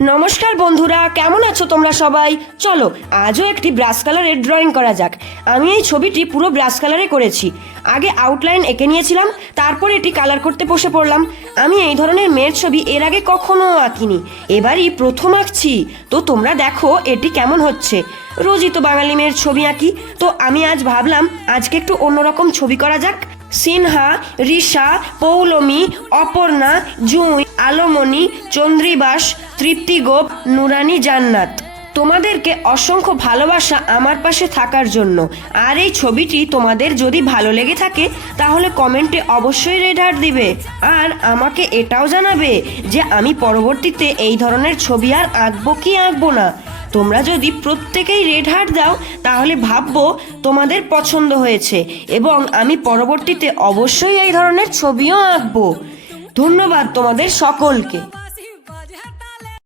নমস্কার বন্ধুরা, কেমন আছো তোমরা সবাই? চলো আজও একটি ব্রাশ কালারের ড্রয়িং করা যাক। আমি এই ছবিটি পুরো ব্রাশ কালারে করেছি। আগে আউটলাইন এঁকে নিয়েছিলাম, তারপর এটি কালার করতে বসে পড়লাম। আমি এই ধরনের মেয়ের ছবি এর আগে কখনো আঁকিনি, এবারই প্রথম আঁকছি। তো তোমরা দেখো এটি কেমন হচ্ছে। রোজই তো বাঙালি মেয়ের ছবি আঁকি, তো আমি আজ ভাবলাম আজকে একটু অন্যরকম ছবি করা যাক। সিনহা, রিশা, পৌলমী, অপর্ণা, জুঁই, আলোমণি, চন্দ্রিবাস, তৃপ্তি গোপ, নুরানি জান্নাত, তোমাদেরকে অসংখ্য ভালোবাসা আমার পাশে থাকার জন্য। আর এই ছবিটি তোমাদের যদি ভালো লেগে থাকে তাহলে কমেন্টে অবশ্যই রেড হার্ট দিবে। আর আমাকে এটাও জানাবে যে আমি পরবর্তীতে এই ধরনের ছবি আর আঁকবো কি আঁকবো না। তোমরা যদি প্রত্যেকেই রেড হার্ট দাও তাহলে ভাববো তোমাদের পছন্দ হয়েছে এবং আমি পরবর্তীতে অবশ্যই এই ধরনের ছবিও আঁকবো। ধন্যবাদ তোমাদের সকলকে।